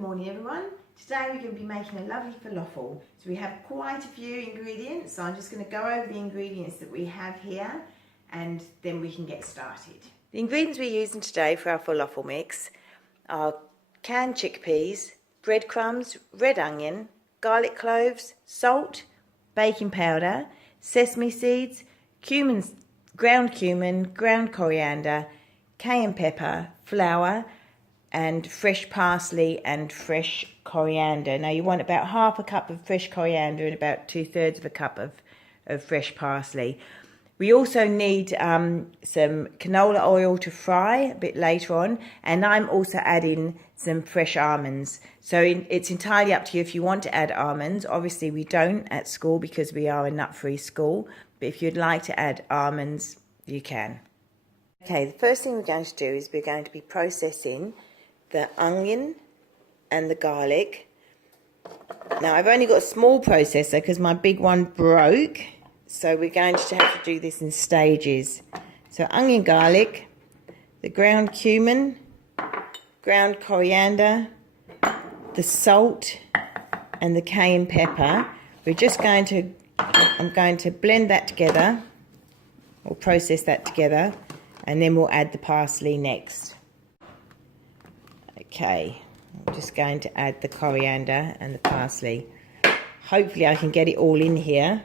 morning everyone. Today we're going to be making a lovely falafel. So we have quite a few ingredients, so I'm just going to go over the ingredients that we have here and then we can get started. The ingredients we're using today for our falafel mix are canned chickpeas, breadcrumbs, red onion, garlic cloves, salt, baking powder, sesame seeds, ground cumin, ground coriander, cayenne pepper, flour, and fresh parsley and fresh coriander. Now you want about half a cup of fresh coriander and about 2/3 of a cup of fresh parsley. We also need some canola oil to fry a bit later on, and I'm also adding some fresh almonds. So it's entirely up to you if you want to add almonds. Obviously we don't at school because we are a nut-free school, but if you'd like to add almonds, you can. Okay, the first thing we're going to do is we're going to be processing the onion and the garlic. Now I've only got a small processor because my big one broke, so we're going to have to do this in stages. So onion, garlic, the ground cumin, ground coriander, the salt and the cayenne pepper. I'm going to blend that together or process that together, and then we'll add the parsley next. Okay, I'm just going to add the coriander and the parsley. Hopefully I can get it all in here.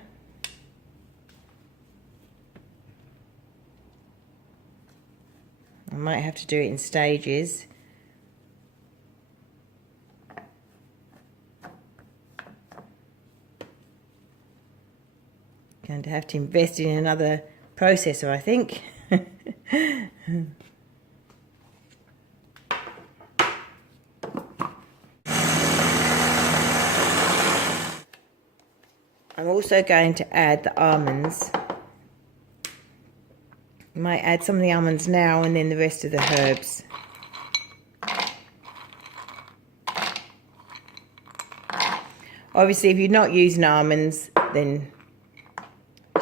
I might have to do it in stages. Going to have to invest in another processor, I think. I'm also going to add the almonds. I might add some of the almonds now and then the rest of the herbs. Obviously, if you're not using almonds, then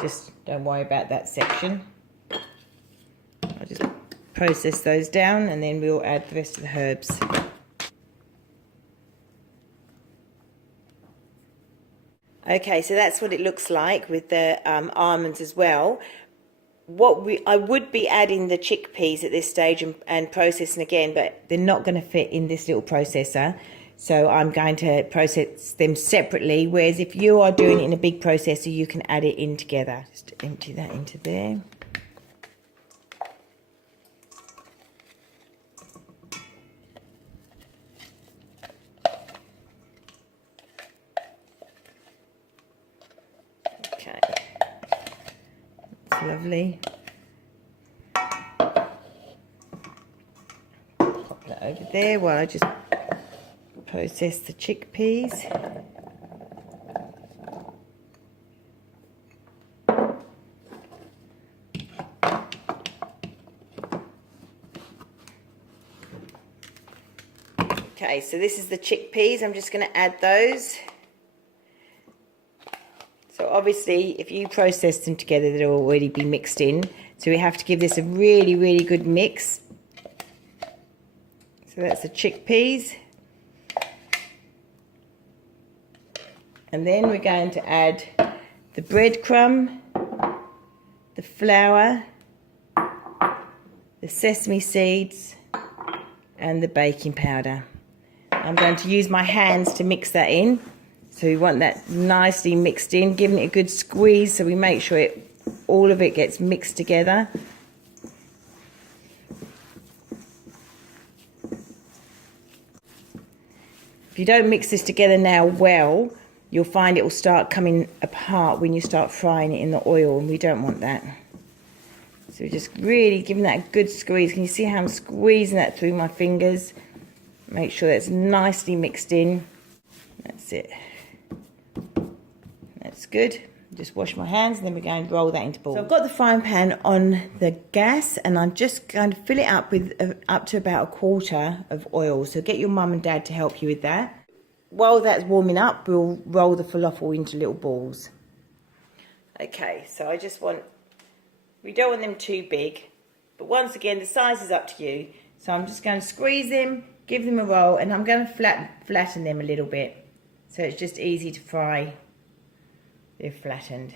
just don't worry about that section. I'll just process those down and then we'll add the rest of the herbs. Okay, so that's what it looks like with the almonds as well. I would be adding the chickpeas at this stage and processing again, but they're not going to fit in this little processor. So I'm going to process them separately, whereas if you are doing it in a big processor, you can add it in together. Just empty that into there. Okay, that's lovely. Pop that over there while I just process the chickpeas. Okay, so this is the chickpeas. I'm just going to add those. So obviously if you process them together, they'll already be mixed in. So we have to give this a really, really good mix. So that's the chickpeas. And then we're going to add the breadcrumb, the flour, the sesame seeds, and the baking powder. I'm going to use my hands to mix that in. So we want that nicely mixed in, giving it a good squeeze so we make sure all of it gets mixed together. If you don't mix this together now well, you'll find it will start coming apart when you start frying it in the oil, and we don't want that. So just really giving that a good squeeze. Can you see how I'm squeezing that through my fingers? Make sure that's nicely mixed in. That's it. That's good. Just wash my hands and then we're going to roll that into balls. So I've got the frying pan on the gas and I'm just going to fill it up with up to about 1/4 of oil. So get your mum and dad to help you with that. While that's warming up, we'll roll the falafel into little balls. Okay, so we don't want them too big, but once again, the size is up to you. So I'm just going to squeeze them give them a roll, and I'm going to flatten them a little bit so it's just easy to fry. They're flattened.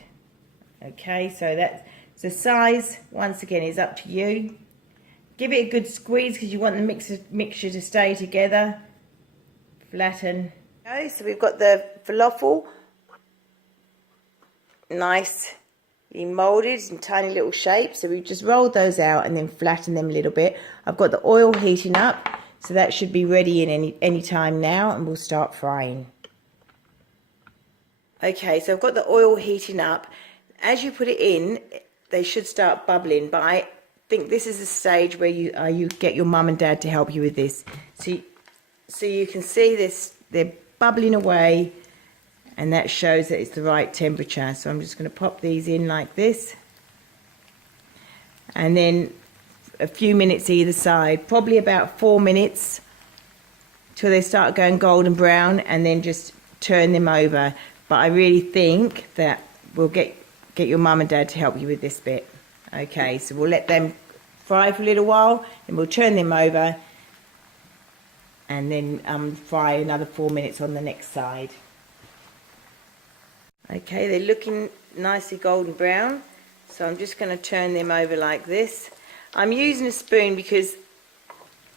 Okay, so that's the size, once again, is up to you. Give it a good squeeze because you want the mixture to stay together. Flatten. Okay, so we've got the falafel nicely moulded in tiny little shapes. So we've just rolled those out and then flattened them a little bit. I've got the oil heating up, so that should be ready in any time now, and we'll start frying. Okay, so I've got the oil heating up. As you put it in, they should start bubbling, but I think this is the stage where you get your mum and dad to help you with this. So you can see this, they're bubbling away, and that shows that it's the right temperature. So I'm just going to pop these in like this, and then a few minutes either side, probably about 4 minutes till they start going golden brown, and then just turn them over. But I really think that we'll get your mum and dad to help you with this bit. Okay, so we'll let them fry for a little while, and we'll turn them over, and then fry another 4 minutes on the next side. Okay, they're looking nicely golden brown, so I'm just going to turn them over like this. I'm using a spoon because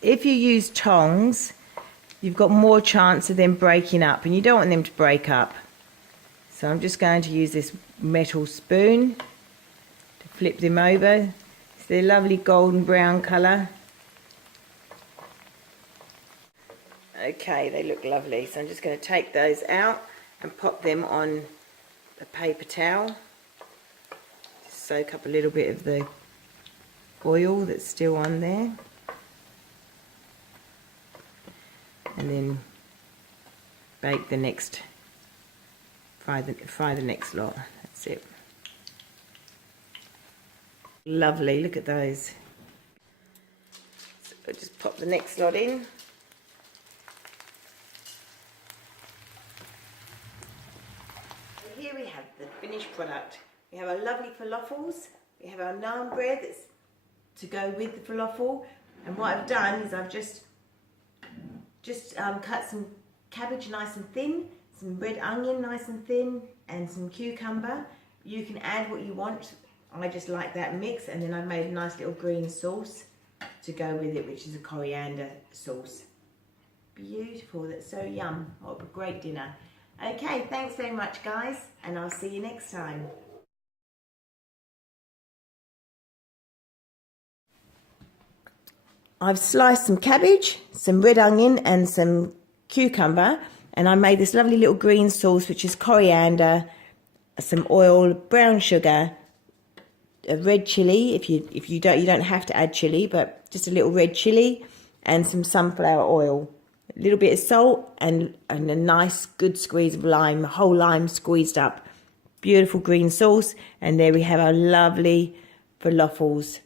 if you use tongs, you've got more chance of them breaking up, and you don't want them to break up. So I'm just going to use this metal spoon to flip them over. It's their lovely golden brown colour. Okay, they look lovely. So I'm just going to take those out and pop them on a paper towel. Just soak up a little bit of the oil that's still on there. And then bake the next, fry the next lot. That's it. Lovely, look at those. So I'll just pop the next lot in. Here we have the finished product. We have our lovely falafels. We have our naan bread that's to go with the falafel. And what I've done is I've just cut some cabbage nice and thin, some red onion nice and thin, and some cucumber. You can add what you want. I just like that mix, and then I've made a nice little green sauce to go with it, which is a coriander sauce. Beautiful, that's so yum. What a great dinner. Okay, thanks very much guys, and I'll see you next time. I've sliced some cabbage, some red onion and some cucumber, and I made this lovely little green sauce, which is coriander, some oil, brown sugar, a red chilli, if you don't have to add chilli, but just a little red chilli, and some sunflower oil, a little bit of salt, and a nice good squeeze of lime, whole lime squeezed up. Beautiful green sauce, and there we have our lovely falafels